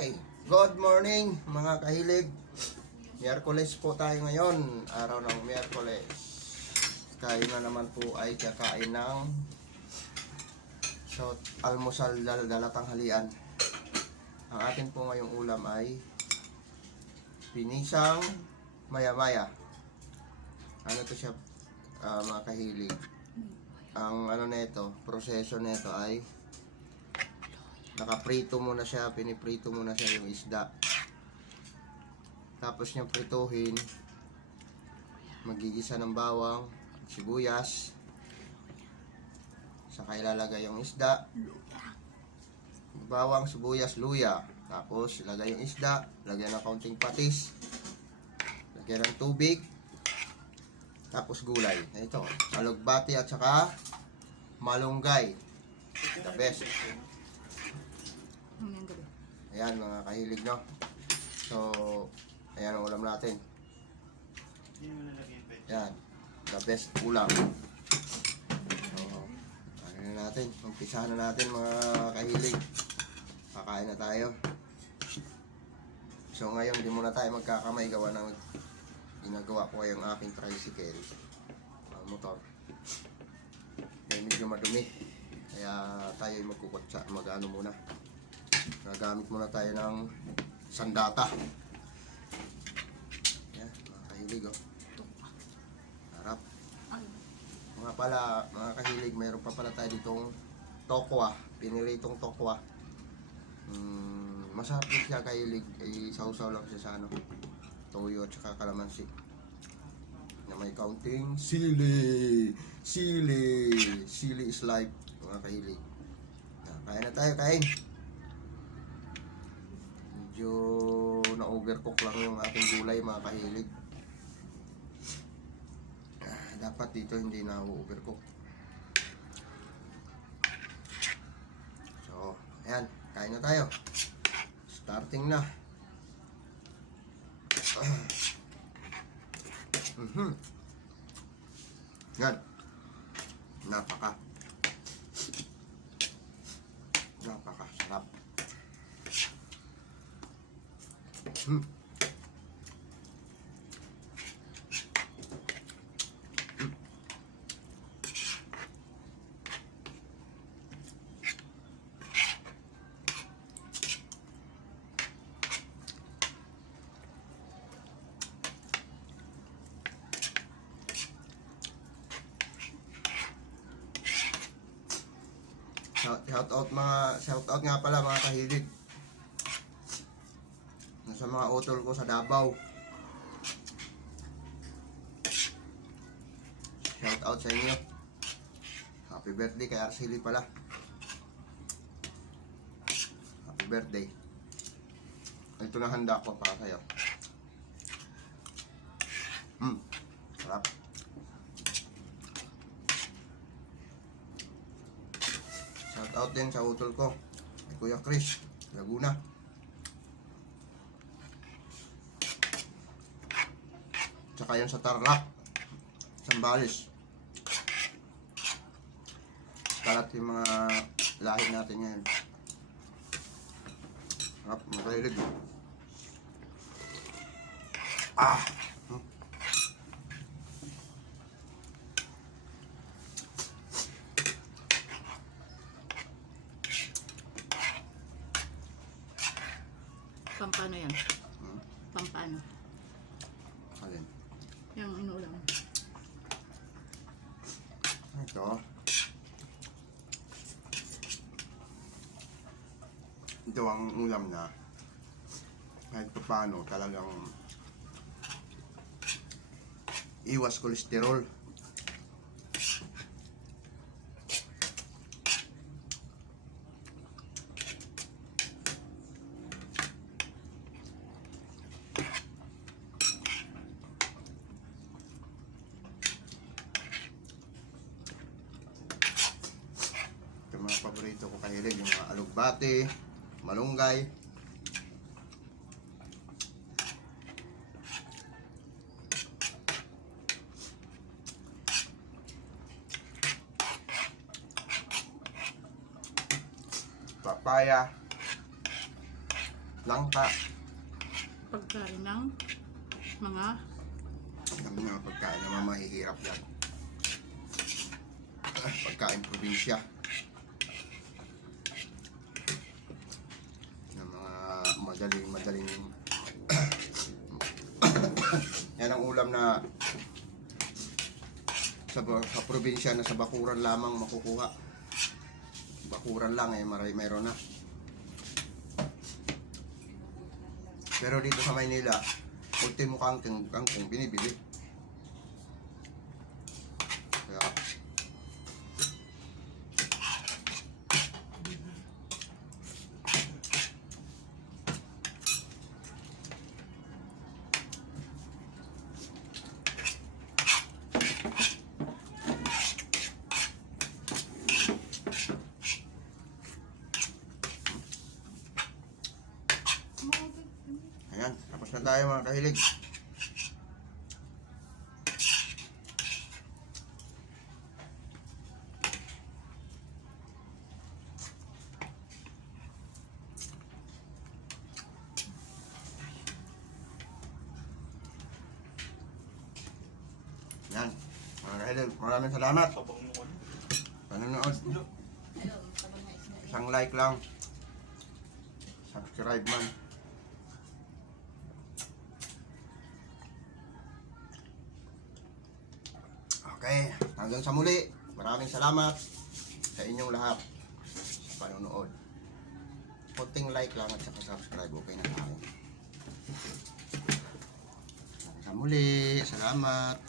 Okay, good morning mga kahilig. Miyerkules po tayo ngayon, araw ng Miyerkules. Tayo na naman po ay kakain ng almusal dala tanghalian. Ang atin po ngayong ulam ay pinisang maya-maya. Ano to siya, mga kahilig? Ang ano nito, proseso nito ay nakaprito muna siya, piniprito muna siya yung isda. Tapos niyang prituhin, magigisa ng bawang, sibuyas, saka ilalagay yung isda, bawang, sibuyas, luya. Tapos ilagay yung isda, lagyan ng kaunting patis, lagyan ng tubig, tapos gulay. Ito, alugbati at saka malunggay. The best. Ayan mga kahilig, no? So, ayan ang ulam natin. Ayan, the best ulam. So, ano na natin? Umpisahan na natin mga kahilig. Kakain na tayo. So ngayon, hindi muna tayo magkakamay gawa ng ginagawa ko yung aking tricycle. Motor. Kaya medyo madumi. Kaya tayo magkukutsa, mag-ano muna. Nagamit muna tayo ng sandata. Yan, mga kahilig, oh. Harap. Mga pala, mga kahilig, mayroon pa pala tayo ditong tokwa. Piniritong tokwa. Masarap din siya, kahilig. Isaw-saw lang siya sa ano, toyo at saka kalamansi. Na may kaunting sili. Sili. Sili is life, mga kahilig. Kain na tayo, kain. Medyo na-overcook lang yung ating gulay, mga kahilig. Dapat dito hindi na overcook. So, ayan, kain na tayo. Starting na. Yan. Napaka-sarap. Shout out nga pala mga kahilig. Sa mga utol ko sa Davao. Shout out sa inyo. Happy birthday kay Arceli pala. Happy birthday. Ito na handa ko para sa'yo. Sarap. Shout out din sa utol ko, Kuya Chris, Laguna. Tsaka yun sa Tarlac, Sambales. Kalat yung mga lahi natin ngayon. Sarap, makahilig. Pampano yan? Pampano? Alin? Yung inuulam. Ito. Ito ang ulam na kahit paano talagang iwas kolesterol. Yung mga paborito ko kahilig, yung mga alugbati, malunggay. Papaya. langka, Pagkain ng mga ang mga pagkain na mahihirap yan. Pagkain probinsya. Ng mga madaling yan ang ulam na sa probinsya na sa bakuran lamang makukuha. Bakuran lang mayroon na. Pero dito sa Maynila, ultimo kangkong binibili. Kaya ayan, tapos na tayo mga kahilig. Yan, mga kahilig, maraming salamat. Panonood. Isang like lang. Subscribe man. Okay, hanggang sa muli. Maraming salamat sa inyong lahat sa panonood. Konting like lang at saka subscribe. Okay na tayo. Hanggang sa muli. Salamat.